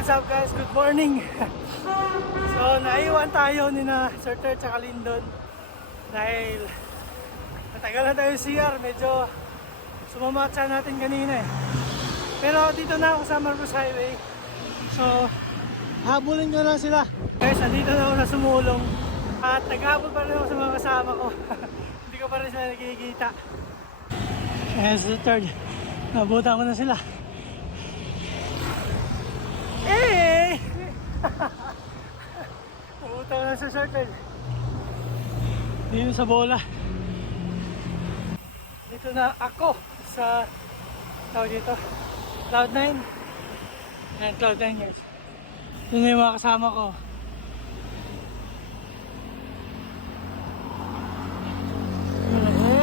What's up guys? Good morning! So naiwan tayo ni na Sir Ter at Lindon dahil matagal na tayo CR, medyo sumamatsa natin kanina eh. Pero dito na ako sa Marcos Highway, so habulin ko lang sila. Guys, nandito na ako sa Sumulong at naghabol pa rin ako sa mga kasama ko. Hindi ko pa rin sila nakikita. Eh, Sir Ter, nabutan ko na sila. Eh! Pumutang na sa circle. Dito sa bola. Dito na ako sa tawag dito Cloud9. Ayan, Cloud9 guys. Ito na yung mga kasama ko.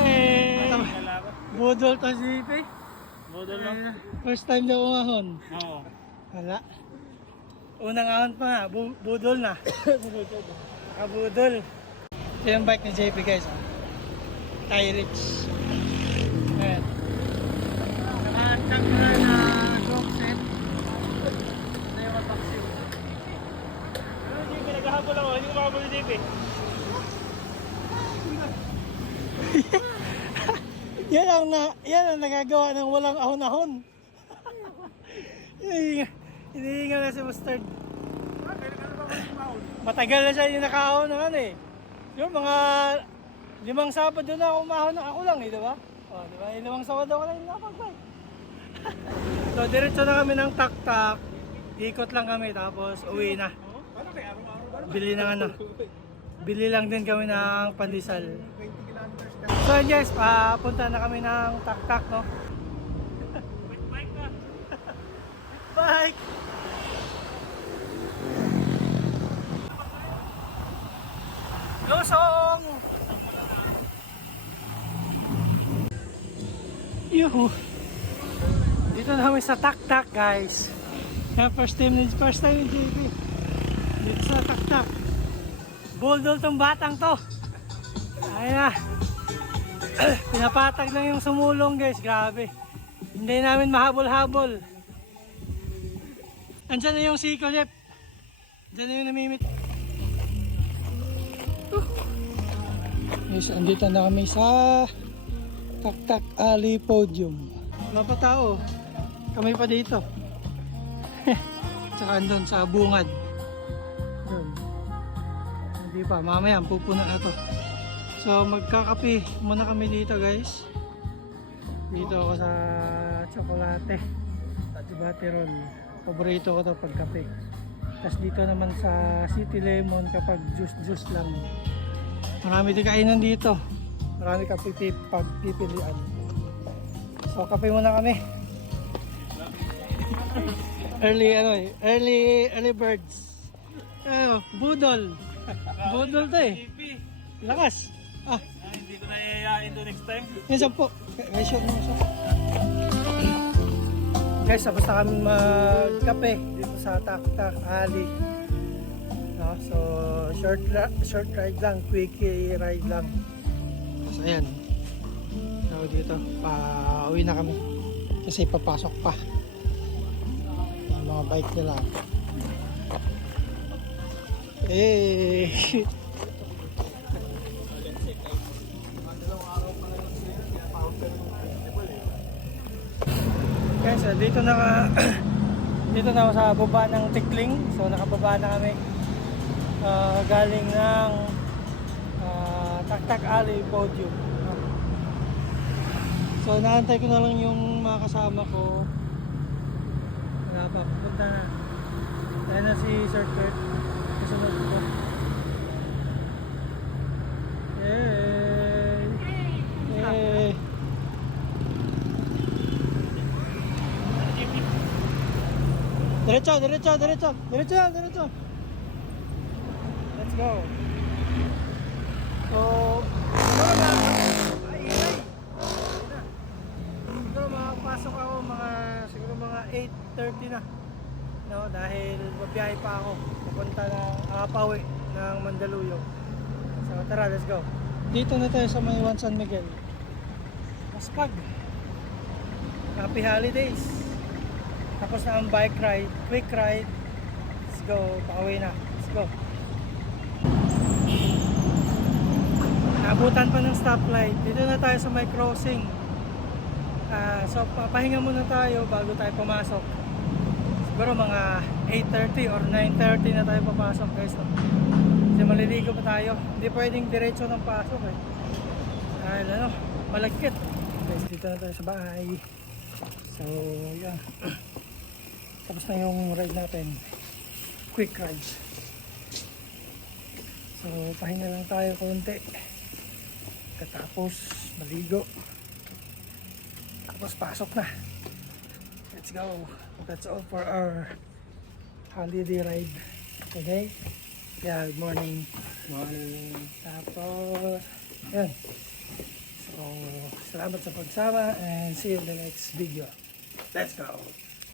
Hey! Budol to si Ipe. Budol lang. First time daw umahon. Oo. Wala. Unang ahon pa nga, budol na. Kabudol. Ito yung bike ni JP guys. Thai Rich. Ayan. Nakachak na na drop set. Ito yung taxi. Ano JP, naghahabol ako. Hindi ko makahabol ni JP. Yan ang nagagawa ng walang ahon-ahon. Hinihinga na si Mustard. Matagal na siya yung nakaahon ng ano eh. Yung mga 5 Sabado na ako umahon ng ako lang eh, diba? O, diba? Yung 5 Sabado ako lang yung napag-bike. So, diretso na kami ng tak-tak. Ikot lang kami, tapos uwi na. Bili ng ano. Bili lang din kami ng pandesal. So yes, punta na kami ng tak-tak, no? Bike ka. Bike! Lusong! Yuhu! Dito na kami sa tak-tak guys. Kaya first time ni JP. Dito sa tak-tak. Boldol tong batang to. Ayun na. Pinapatag lang yung Sumulong guys. Grabe. Hindi namin mahabol-habol. Andyan na yung Siko Lep. Andyan na yung namimit. Yes, andito na kami sa Tak-Tak Alley Podium. Wala pa tao. Kami pa dito. Tsaka andun sa bungad. Doon. Hindi pa. Mamaya pupuno na to. So magkakape muna kami dito guys. Dito ako sa tsokolate. Chocolate roll. Paborito ko to pag kape. Tapos dito naman sa City Lemon kapag juice lang. Marami din kainan dito. Marami kape pagpipilian. So kape muna kami. early birds. Budol. Budol to eh. Lakas. Hindi ko na iayain to next time. Yan 10. Guys, show mo siya. Guys, tapos na kami magkape dito sa Tak-Tak Alley. No? So, short ride lang, quickie ride lang. So, ayan. So, dito, pauwi na kami. Kasi papasok pa. Yung mga bike nila. Eh. Guys, dito na ako sa baba ng Tikling. So nakababa na kami. Galing ng Tak-Tak Alley Podium. So naantay ko na lang yung mga kasama ko. Wala pa, pupunta na. Ayan na si Sir Kurt. Kasunod ko. Yay! Yay! Diretso. Let's go. So, siguro makapasok ako siguro mga 8:30 na. No, dahil mabiyahe pa ako. Pupunta na pauwi ng Mandaluyong. So, tara, let's go. Dito na tayo sa may San Miguel. Maspag. Happy holidays. Tapos na ang bike ride, quick ride, go, pauwi na. Let's go. Nabutan pa ng stoplight. Dito na tayo sa may crossing. So papahinga muna tayo bago tayo pumasok. Siguro mga 8:30 or 9:30 na tayo papasok guys. No? Kasi maliligo pa tayo. Hindi pwedeng diretso ng pasok eh. Dahil ano, malagkit. Guys, dito na tayo sa bahay. So, yan. Tapos na yung ride natin. Quick ride. So, pahinga lang tayo konti. Katapos, maligo. Tapos, pasok na. Let's go. That's all for our holiday ride. Okay? Yeah, good morning. Morning. Tapos, yan. So, salamat sa pagsama and see you in the next video. Let's go!